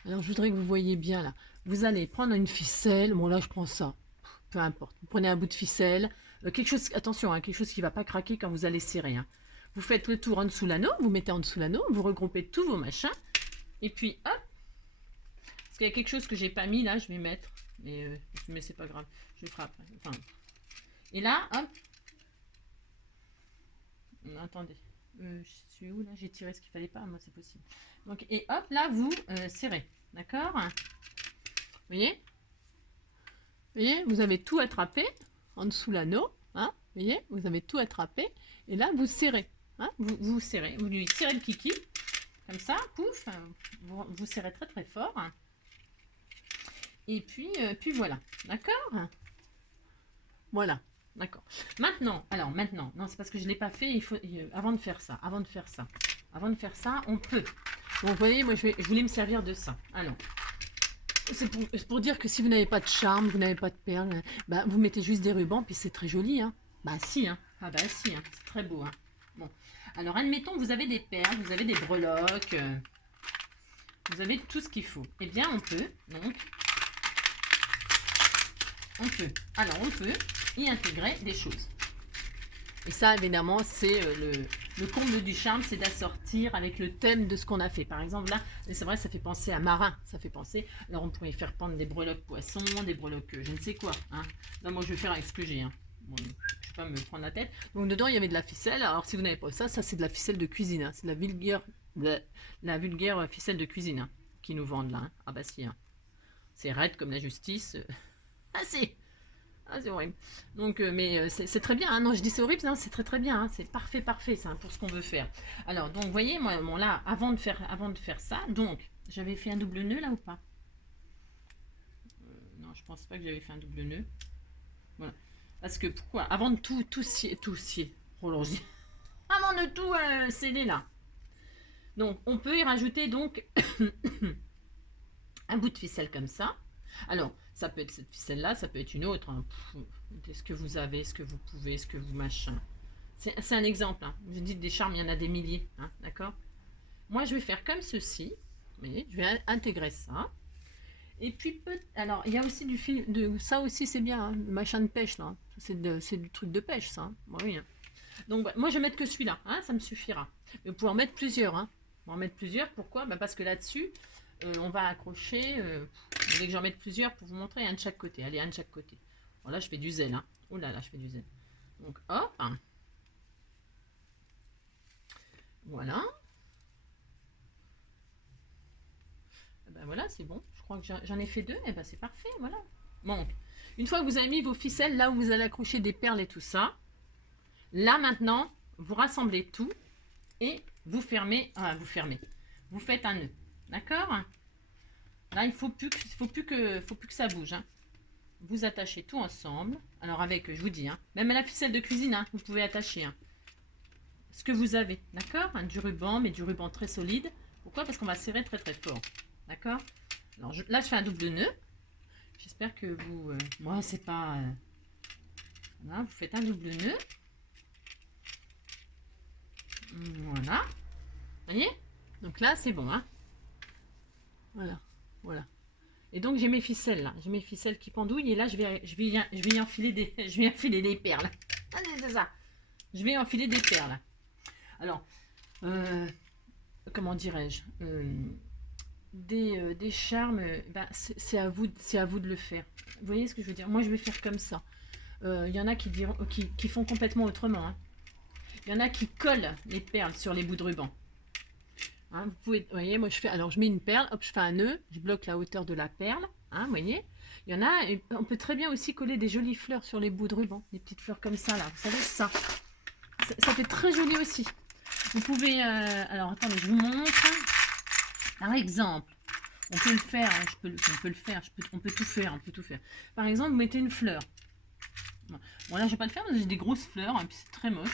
Alors, je voudrais que vous voyez bien là. Vous allez prendre une ficelle. Bon, là, je prends ça. Peu importe. Vous prenez un bout de ficelle. Quelque chose, attention, hein, quelque chose qui ne va pas craquer quand vous allez serrer, hein. Vous faites le tour en dessous l'anneau. Vous mettez en dessous l'anneau. Vous regroupez tous vos machins. Et puis, hop. Parce qu'il y a quelque chose que j'ai pas mis là, je vais mettre. Mais c'est pas grave. Je le ferai après. Enfin. Et là, hop. Attendez. Je suis où là? J'ai tiré ce qu'il fallait pas. Moi, c'est possible. Donc, et hop, là, vous serrez. D'accord? Vous voyez? Vous voyez? Vous avez tout attrapé en dessous l'anneau. Hein? Vous voyez, vous avez tout attrapé. Et là, vous serrez. Hein, vous serrez. Vous lui tirez le kiki. Comme ça, pouf. Vous serrez très très fort. Et puis voilà. D'accord? Voilà. D'accord. Maintenant, non, c'est parce que je ne l'ai pas fait. Avant de faire ça, on peut. Bon, vous voyez, moi, je voulais me servir de ça. Alors, c'est pour dire que si vous n'avez pas de charme, vous n'avez pas de perles, bah, vous mettez juste des rubans, puis c'est très joli. Hein. Bah si, hein. Ah bah si, hein. C'est très beau. Hein. Bon, alors admettons que vous avez des perles, vous avez des breloques, vous avez tout ce qu'il faut. Eh bien, on peut, donc, on peut y intégrer des choses. Et ça, évidemment, c'est le comble du charme, c'est d'assortir avec le thème de ce qu'on a fait. Par exemple, là, c'est vrai, ça fait penser à marin. Ça fait penser. Alors, on pourrait faire pendre des breloques poissons, des breloques je ne sais quoi. Hein. Là, moi, je vais faire avec ce que j'ai. Hein. Bon, je ne vais pas me prendre la tête. Donc, dedans, il y avait de la ficelle. Alors, si vous n'avez pas ça, c'est de la ficelle de cuisine. Hein. C'est de la vulgaire ficelle de cuisine hein, qui nous vendent là. Hein. Ah, bah si. Hein. C'est raide comme la justice. Ah, si. Ah, c'est horrible. Donc, mais c'est très bien. Hein. Non, je dis c'est horrible, non, c'est très très bien. Hein. C'est parfait, parfait, ça, hein, pour ce qu'on veut faire. Alors, donc, vous voyez, moi, bon, là, avant de faire ça, donc, j'avais fait un double nœud là ou pas non, je pense pas que j'avais fait un double nœud. Voilà. Parce que, pourquoi avant de tout scier, prolonger. Avant de tout sceller là. Donc, on peut y rajouter, donc, un bout de ficelle comme ça. Alors, ça peut être cette ficelle-là, ça peut être une autre. Hein. Ce que vous avez, ce que vous pouvez, ce que vous machin. C'est un exemple. Hein. Je dis des charmes, il y en a des milliers. Hein, d'accord? Moi, je vais faire comme ceci. Vous voyez, je vais intégrer ça. Et puis, alors, il y a aussi du fil. Ça aussi, c'est bien. Hein, le machin de pêche, là. C'est du truc de pêche, ça. Hein. Oui. Hein. Donc, moi, je vais mettre que celui-là. Hein, ça me suffira. Mais vous pouvez en mettre plusieurs. Hein. On va en mettre plusieurs. Pourquoi parce que là-dessus, on va accrocher. Vous voulez que j'en mette plusieurs pour vous montrer un de chaque côté. Allez, un de chaque côté. Bon, là, je fais du zèle. Hein. Oh là là, je fais du zèle. Donc, hop. Hein. Voilà. Et ben voilà, c'est bon. Je crois que j'en ai fait deux. Et ben c'est parfait, voilà. Bon, une fois que vous avez mis vos ficelles là où vous allez accrocher des perles et tout ça, là maintenant, vous rassemblez tout et vous fermez. Vous faites un nœud. D'accord? Là, il faut plus que ça bouge. Hein. Vous attachez tout ensemble. Alors avec, je vous dis, hein, même la ficelle de cuisine, hein, vous pouvez attacher hein, ce que vous avez. D'accord? Hein, du ruban, mais du ruban très solide. Pourquoi? Parce qu'on va serrer très très fort. D'accord? Alors là, je fais un double nœud. J'espère que vous... moi, c'est pas... voilà, vous faites un double nœud. Voilà. Vous voyez? Donc là, c'est bon. Hein? Voilà. Voilà. Et donc, j'ai mes ficelles là. J'ai mes ficelles qui pendouillent. Et là, je vais y enfiler des perles. Ah, c'est ça. Je vais enfiler des perles. Alors, comment dirais-je des charmes, ben, c'est à vous de le faire. Vous voyez ce que je veux dire? Moi, je vais faire comme ça. Il y en a qui font complètement autrement. Hein. Il y en a qui collent les perles sur les bouts de ruban. Hein, vous pouvez, voyez, moi je fais, alors je mets une perle, hop, je fais un nœud, je bloque la hauteur de la perle. Hein, vous voyez? Il y en a, on peut très bien aussi coller des jolies fleurs sur les bouts de ruban, des petites fleurs comme ça là. Vous savez ça? Ça fait très joli aussi. Vous pouvez, alors attendez, je vous montre. Par exemple, on peut le faire, hein, on peut tout faire, Par exemple, vous mettez une fleur. Bon, là, je vais pas le faire parce que j'ai des grosses fleurs, et puis c'est très moche.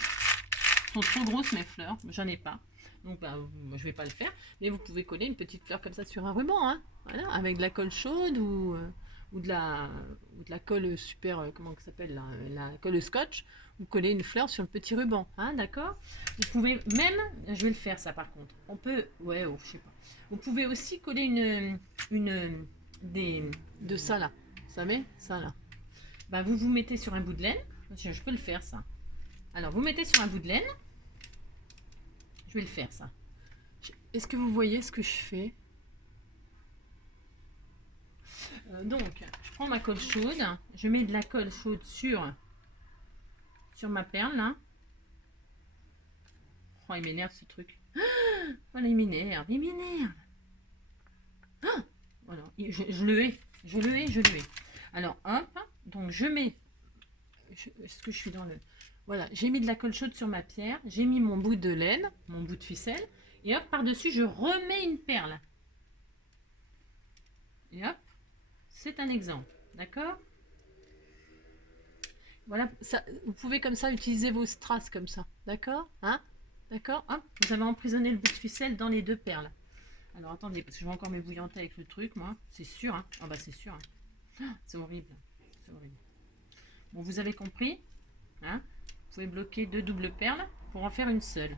Elles sont trop grosses mes fleurs, j'en ai pas. Donc, bah, je vais pas le faire. Mais vous pouvez coller une petite fleur comme ça sur un ruban, hein, voilà, avec de la colle chaude ou de la colle super, comment ça s'appelle, la colle scotch. Vous collez une fleur sur le petit ruban, hein, d'accord? Vous pouvez même, je vais le faire ça par contre. On peut, ouais, oh, je sais pas. Vous pouvez aussi coller de ça là, vous savez, ça là. Bah, vous mettez sur un bout de laine. Je peux le faire ça. Alors, vous mettez sur un bout de laine. Je vais le faire ça. Est-ce que vous voyez ce que je fais? Donc, je prends ma colle chaude. Je mets de la colle chaude sur ma perle là. Oh, il m'énerve ce truc. Voilà, il m'énerve. Voilà, je le hais. Je le hais. Alors, hop. Donc, je mets... Est-ce que je suis dans le... Voilà, j'ai mis de la colle chaude sur ma pierre, j'ai mis mon bout de laine, mon bout de ficelle, et hop, par-dessus, je remets une perle. Et hop, c'est un exemple, d'accord? Voilà, ça, vous pouvez comme ça utiliser vos strass comme ça, d'accord? Hein? D'accord? Hop, vous avez emprisonné le bout de ficelle dans les deux perles. Alors attendez, parce que je vais encore m'ébouillanter avec le truc, moi. C'est sûr, hein? Ah bah c'est sûr. Hein. Ah, c'est horrible. C'est horrible. Bon, vous avez compris, hein? Vous pouvez bloquer deux doubles perles pour en faire une seule.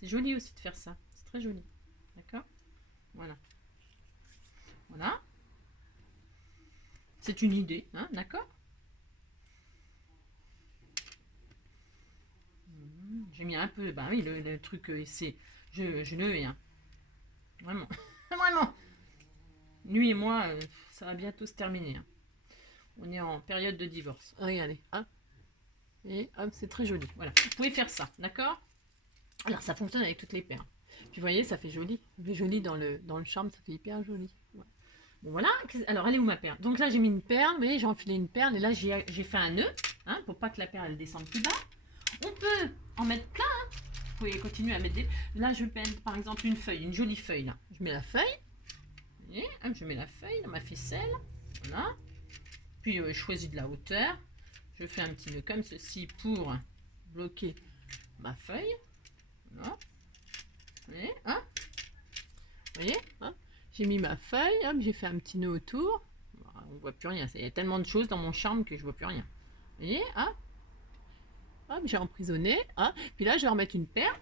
C'est joli aussi de faire ça. C'est très joli. D'accord? Voilà. Voilà. C'est une idée, hein? D'accord? J'ai mis un peu, bah oui, le truc, c'est, je le hais, hein. Vraiment, vraiment. Lui et moi, ça va bientôt se terminer. Hein. On est en période de divorce. Regardez, hop. Et hop, c'est très joli. Voilà, vous pouvez faire ça, d'accord? Alors, ça fonctionne avec toutes les paires. Puis, vous voyez, ça fait joli. Ça fait joli dans le charme, ça fait hyper joli. Ouais. Bon, voilà. Alors, elle est où ma perle? Donc là, j'ai mis une perle, mais j'ai enfilé une perle. Et là, j'ai fait un nœud, hein, pour pas que la perle, elle descende plus bas. On peut en mettre plein, hein. Vous pouvez continuer à mettre des... Là, je vais mettre, par exemple, une feuille, une jolie feuille, là. Je mets la feuille. Et hop, je mets la feuille dans ma ficelle. Voilà. Puis, je choisis de la hauteur. Je fais un petit nœud comme ceci pour bloquer ma feuille. Voilà. Vous voyez, hein? Vous voyez, hein? J'ai mis ma feuille, hop, j'ai fait un petit nœud autour. On voit plus rien. Il y a tellement de choses dans mon charme que je vois plus rien. Vous voyez, hein? Hop, j'ai emprisonné. Hein? Puis là, je vais remettre une perle.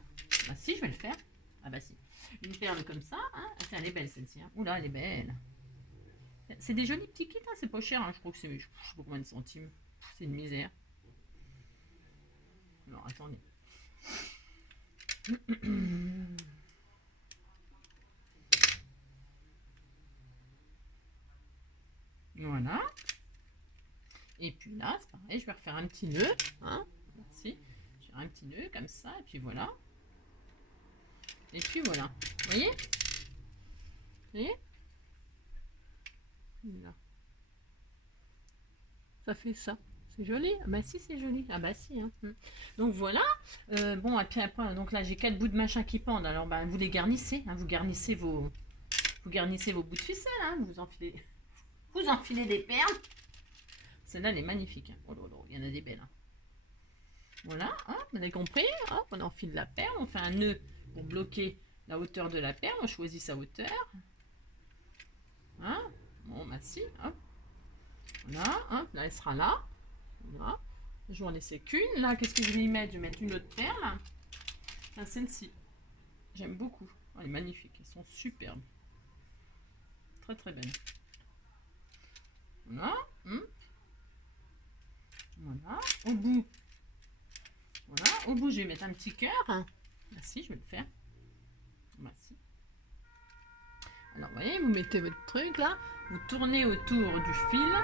Bah si, je vais le faire. Ah bah si. Une perle comme ça. Hein? Elle est belle celle-ci. Hein? Oula, elle est belle. C'est des jolis petits kits. Hein? C'est pas cher. Hein? Je crois que c'est, je sais pas combien de centimes. C'est une misère. Alors, attendez. Voilà. Et puis là, c'est pareil, je vais refaire un petit nœud. Hein. Merci. Je vais faire un petit nœud comme ça, et puis voilà. Et puis voilà. Vous voyez? Vous voyez? Là. Ça fait ça. C'est joli. Ah bah si, c'est joli. Ah bah si. Hein. Donc voilà. Bon, et puis après, donc là, j'ai 4 bouts de machin qui pendent. Alors, bah, vous les garnissez. Hein. Vous garnissez vos bouts de ficelle. Hein. Vous enfilez des perles. Celle-là, elle est magnifique. Hein. Oh là là, il y en a des belles. Hein. Voilà, hein, vous avez compris. Hop, on enfile la perle, on fait un nœud pour bloquer la hauteur de la perle. On choisit sa hauteur. Hein. Bon, bah si. Hop. Voilà, hop, là, elle sera là. Voilà. Je vais en laisser qu'une. Là, qu'est-ce que je vais y mettre? Je vais mettre une autre perle. Enfin, celle-ci. J'aime beaucoup. Oh, elle est magnifique. Elles sont superbes. Très, très belles. Voilà. Voilà. Au bout. Voilà. Au bout, je vais mettre un petit cœur. Merci, je vais le faire. Merci. Alors, vous voyez, vous mettez votre truc là. Vous tournez autour du fil.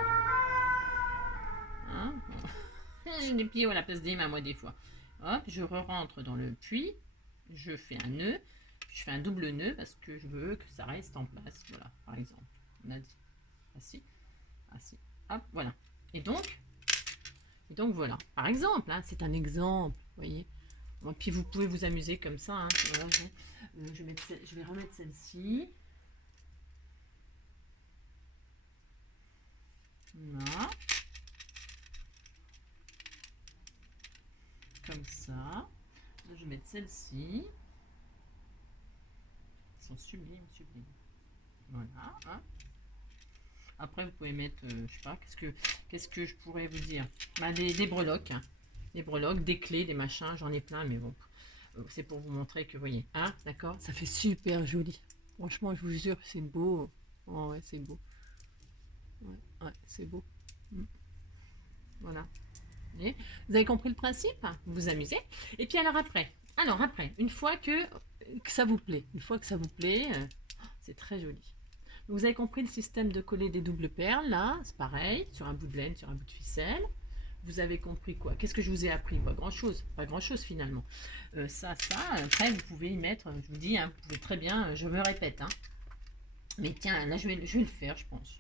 Hein. J'ai des pieds à la place des mains, moi, des fois. Hop, je rentre dans le puits. Je fais un nœud. Je fais un double nœud parce que je veux que ça reste en place. Voilà, par exemple. On a dit. Assis. Assis. Hop, voilà. Et donc voilà. Par exemple, hein, c'est un exemple. Vous voyez. Bon, puis vous pouvez vous amuser comme ça. Hein. Voilà, je vais remettre celle-ci. Voilà. Comme ça. Là, je vais mettre celle-ci. Elles sont sublimes, sublimes. Voilà. Hein. Après, vous pouvez mettre, je sais pas, qu'est-ce que je pourrais vous dire? Bah, des breloques. Hein. Des breloques, des clés, des machins, j'en ai plein, mais bon. C'est pour vous montrer que, vous voyez, hein, d'accord? Ça fait super joli. Franchement, je vous jure, c'est beau. Oh ouais, c'est beau. Ouais, c'est beau. Voilà. Vous avez compris le principe? Vous vous amusez. Et puis alors après, une fois que ça vous plaît, c'est très joli. Vous avez compris le système de coller des doubles perles, là, c'est pareil, sur un bout de laine, sur un bout de ficelle. Vous avez compris quoi? Qu'est-ce que je vous ai appris? Pas grand-chose finalement. Après vous pouvez y mettre, je vous dis, hein, vous pouvez très bien, je me répète, hein. Mais tiens, là je vais le faire, je pense.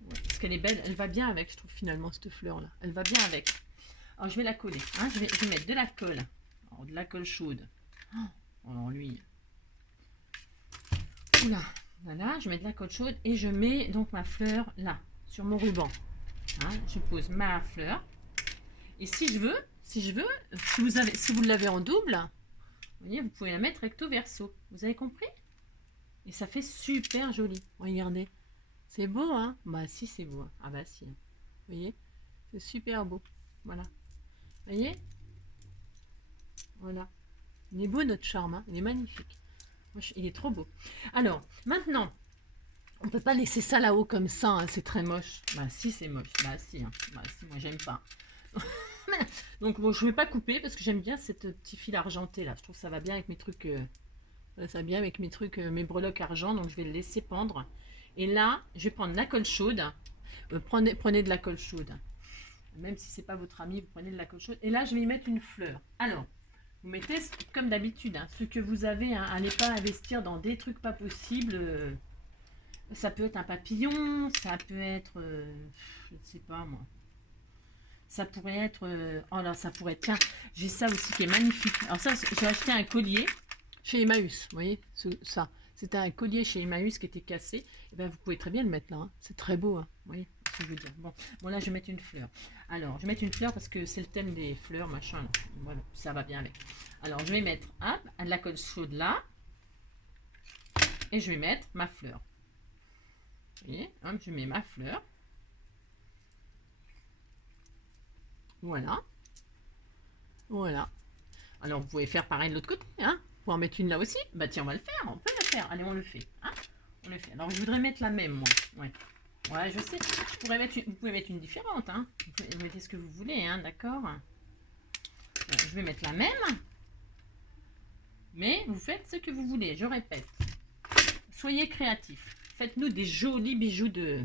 Ouais, parce qu'elle est belle, elle va bien avec, je trouve finalement, cette fleur-là. Elle va bien avec. Alors, je vais la coller. Hein. Je vais mettre de la colle. Alors, de la colle chaude. Oh, alors, lui. Oula. Voilà, je mets de la colle chaude et je mets donc ma fleur là, sur mon ruban. Hein, je pose ma fleur. Et si vous l'avez en double, vous voyez, vous pouvez la mettre recto verso. Vous avez compris? Et ça fait super joli. Regardez. C'est beau, hein? Bah si, c'est beau. Hein. Ah bah si. Vous voyez? C'est super beau. Voilà. Vous voyez? Voilà. Il est beau notre charme, hein? Il est magnifique. Il est trop beau. Alors, maintenant, on ne peut pas laisser ça là-haut comme ça, hein, c'est très moche. Bah si, c'est moche. Bah si, hein. Bah si, moi j'aime pas. Donc bon, je ne vais pas couper parce que j'aime bien cette petit fil argenté là. Je trouve que ça va bien avec mes trucs. Ça va bien avec mes trucs, mes breloques argent. Donc je vais le laisser pendre. Et là, je vais prendre la colle chaude. Prenez de la colle chaude. Même si c'est pas votre ami, vous prenez de la colle chaude. Et là, je vais y mettre une fleur. Alors, vous mettez comme d'habitude, hein, ce que vous avez. Hein, allez pas investir dans des trucs pas possibles. Ça peut être un papillon, ça peut être, je ne sais pas moi. Ça pourrait être, oh là, ça pourrait être, tiens, j'ai ça aussi qui est magnifique. Alors ça, j'ai acheté un collier chez Emmaüs, vous voyez, ça. C'était un collier chez Emmaüs qui était cassé. Et ben, vous pouvez très bien le mettre là, hein. C'est très beau, hein. Vous voyez ce que je veux dire. Bon, là, je vais mettre une fleur. Alors, je vais mettre une fleur parce que c'est le thème des fleurs, machin. Là. Voilà, ça va bien avec. Alors, je vais mettre, hop, de la colle chaude là. Et je vais mettre ma fleur. Vous voyez, hop, je mets ma fleur. Voilà. Voilà. Alors, vous pouvez faire pareil de l'autre côté, hein. Pour en mettre une là aussi. Bah tiens, on va le faire. On peut le faire. Allez, on le fait. Hein, on le fait. Alors, je voudrais mettre la même, moi. Ouais. Ouais, je sais. Je pourrais mettre vous pouvez mettre une différente, hein. Vous mettez ce que vous voulez, hein, d'accord. Je vais mettre la même. Mais vous faites ce que vous voulez. Je répète. Soyez créatifs. Faites-nous des jolis bijoux de...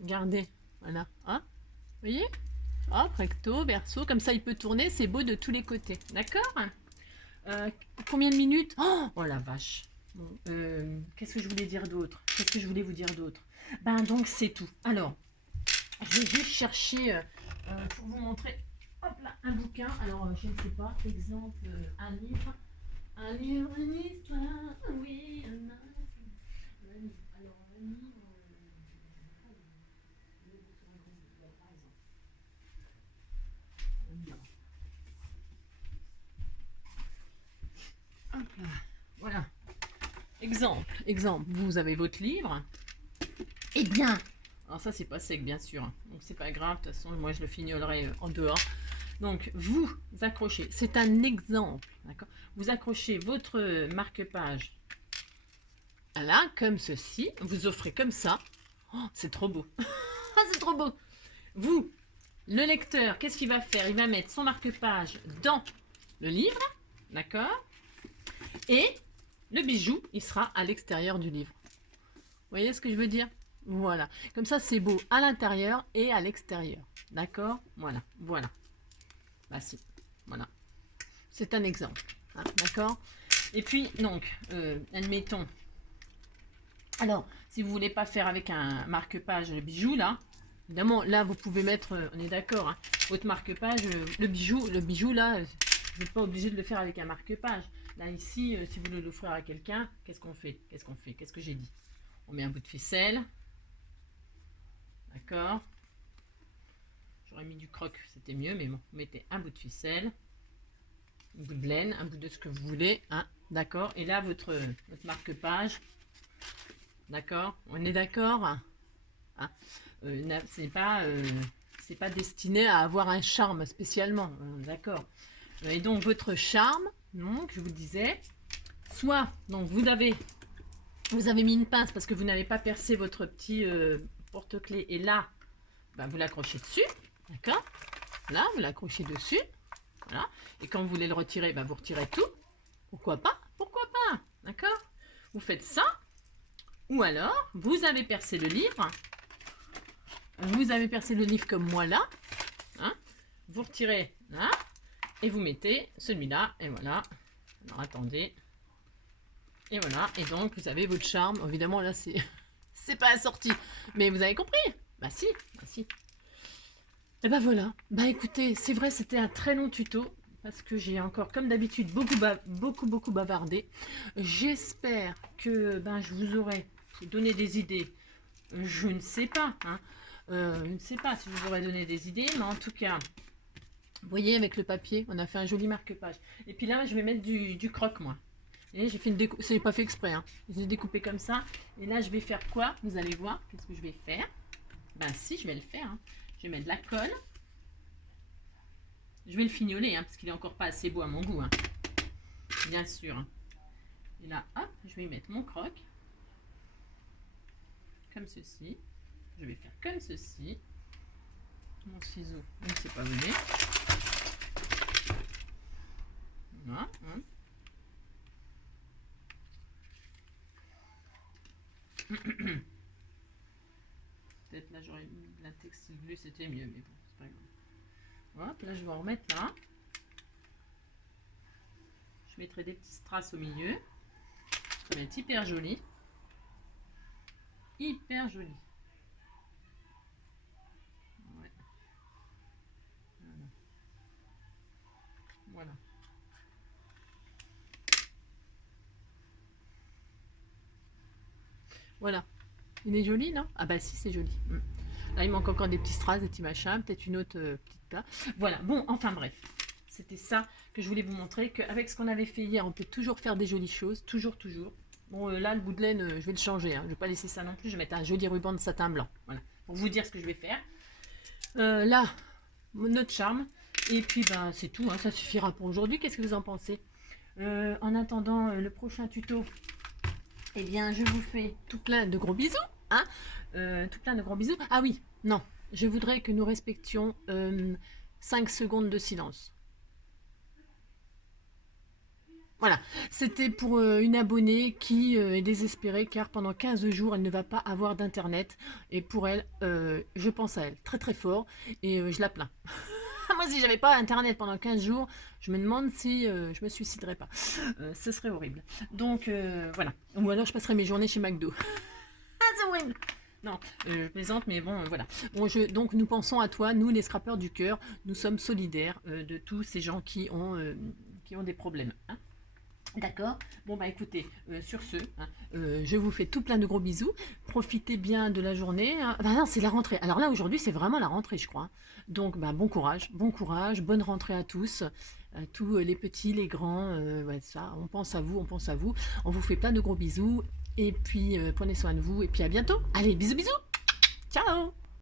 Regardez. Voilà. Hein, vous voyez? Hop, recto, verso, comme ça il peut tourner, c'est beau de tous les côtés, d'accord. Combien de minutes? Oh la vache. Bon, qu'est-ce que je voulais dire d'autre? Qu'est-ce que je voulais vous dire d'autre? Ben donc c'est tout. Alors, je vais juste chercher pour vous montrer, hop là, un bouquin. Alors, je ne sais pas, exemple, un livre, une histoire, oui, un livre. Alors, un livre... Hop là. Voilà. Exemple, vous avez votre livre. Eh bien, alors ça c'est pas sec bien sûr, donc c'est pas grave, de toute façon moi je le fignolerai en dehors. Donc vous accrochez, c'est un exemple, d'accord. Vous accrochez votre marque-page là, comme ceci, vous offrez comme ça. Oh, c'est trop beau. C'est trop beau. Vous, le lecteur, qu'est-ce qu'il va faire? Il va mettre son marque-page dans le livre, d'accord. Et le bijou, il sera à l'extérieur du livre. Vous voyez ce que je veux dire? Voilà. Comme ça, c'est beau à l'intérieur et à l'extérieur. D'accord? Voilà. Voilà. Bah si. Voilà. C'est un exemple. Hein, d'accord? Et puis, donc, admettons. Alors, si vous voulez pas faire avec un marque-page le bijou, là, évidemment, là, vous pouvez mettre, on est d'accord, hein, votre marque-page, le bijou, là, vous n'êtes pas obligé de le faire avec un marque-page. Là, ici, si vous voulez l'offrir à quelqu'un, qu'est-ce qu'on fait? Qu'est-ce qu'on fait? Qu'est-ce que j'ai dit? On met un bout de ficelle. D'accord. J'aurais mis du croc, c'était mieux, mais bon, vous mettez un bout de ficelle, un bout de laine, un bout de ce que vous voulez. Hein, d'accord. Et là, votre marque-page. D'accord. On est d'accord, hein, c'est pas destiné à avoir un charme spécialement. D'accord. Et donc, votre charme, donc, je vous disais, soit, donc, vous avez mis une pince parce que vous n'avez pas percé votre petit porte-clés et là, ben, vous l'accrochez dessus, d'accord. Là, vous l'accrochez dessus, voilà. Et quand vous voulez le retirer, ben, vous retirez tout. Pourquoi pas? Pourquoi pas? D'accord. Vous faites ça. Ou alors, vous avez percé le livre. Vous avez percé le livre comme moi là. Hein, vous retirez là. Et vous mettez celui-là. Et voilà. Alors, attendez. Et voilà. Et donc, vous avez votre charme. Évidemment, là, c'est pas assorti. Mais vous avez compris? Bah si. Bah si. Et ben voilà. Bah écoutez, c'est vrai, c'était un très long tuto. Parce que j'ai encore, comme d'habitude, beaucoup bavardé. J'espère que ben, je vous aurai donné des idées. Je ne sais pas. Hein. Je ne sais pas si je vous aurais donné des idées. Mais en tout cas, vous voyez, avec le papier, on a fait un joli marque-page. Et puis là, je vais mettre du croque, moi. Et j'ai fait une découpe. C'est pas fait exprès. Hein. J'ai découpé comme ça. Et là, je vais faire quoi? Vous allez voir. Qu'est-ce que je vais faire? Ben si, je vais le faire. Hein. Je vais mettre de la colle. Je vais le fignoler, hein, parce qu'il est encore pas assez beau à mon goût. Hein. Bien sûr. Hein. Et là, hop, je vais y mettre mon croque. Comme ceci. Je vais faire comme ceci. Mon ciseau, on ne sait pas venir. Voilà. Hein. Peut-être là j'aurais mis de la textile bleue, c'était mieux, mais bon, c'est pas grave. Hop, là je vais en remettre là. Je mettrai des petits strass au milieu. Ça va être hyper joli. Hyper joli. Ouais. Voilà. Voilà. Il est joli, non? Ah bah si, c'est joli. Là, il manque encore des petits strass, des petits machins, peut-être une autre petite plat. Voilà, bon, enfin bref. C'était ça que je voulais vous montrer, qu'avec ce qu'on avait fait hier, on peut toujours faire des jolies choses, toujours. Bon, là, le bout de laine, je vais le changer, hein. Je ne vais pas laisser ça non plus, je vais mettre un joli ruban de satin blanc. Voilà, pour vous dire ce que je vais faire. Là, notre charme. Et puis, ben, c'est tout, hein, ça suffira pour aujourd'hui. Qu'est-ce que vous en pensez? En attendant le prochain tuto, eh bien, je vous fais tout plein de gros bisous. Hein, tout plein de gros bisous. Ah oui, non, je voudrais que nous respections 5 secondes de silence. Voilà, c'était pour une abonnée qui est désespérée car pendant 15 jours, elle ne va pas avoir d'internet. Et pour elle, je pense à elle très fort et je la plains. Moi, si j'avais pas internet pendant 15 jours, je me demande si je me suiciderais pas. Ce serait horrible. Donc voilà. Ou alors je passerai mes journées chez McDo. Ah, c'est horrible. Non, je plaisante, mais bon, voilà. Bon, donc nous pensons à toi, nous les scrappeurs du cœur, nous sommes solidaires de tous ces gens qui ont des problèmes. Hein. D'accord. Bon bah écoutez, sur ce, hein, je vous fais tout plein de gros bisous. Profitez bien de la journée. Hein. Bah non, c'est la rentrée. Alors là aujourd'hui c'est vraiment la rentrée, je crois. Donc bah, bon courage, bonne rentrée à tous, tous les petits, les grands. Ouais, ça, on pense à vous, On vous fait plein de gros bisous. Et puis prenez soin de vous. Et puis à bientôt. Allez, bisous. Ciao.